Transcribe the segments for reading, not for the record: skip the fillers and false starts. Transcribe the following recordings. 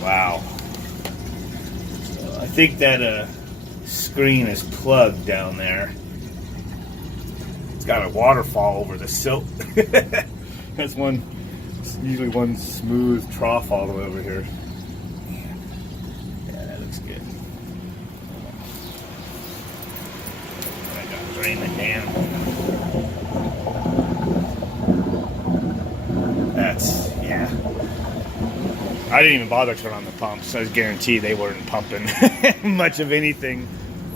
Wow. So I think that screen is plugged down there. It's got a waterfall over the silt. That's usually one smooth trough all the way over here. Yeah, that looks good. I gotta drain it down. Yeah. I didn't even bother to turn on the pumps. I was guaranteed they weren't pumping much of anything.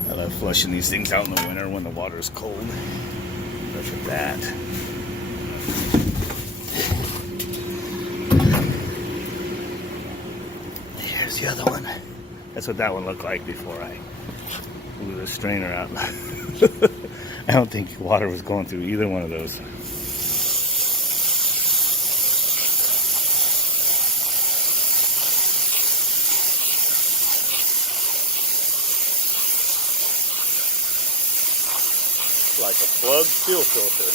I love flushing these things out in the winter when the water is cold. Look at that. Here's the other one. That's what that one looked like before I blew the strainer out. I don't think water was going through either one of those. Like a plugged fuel filter.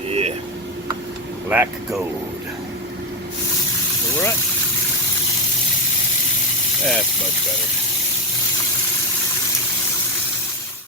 Yeah, black gold. All right, that's much better.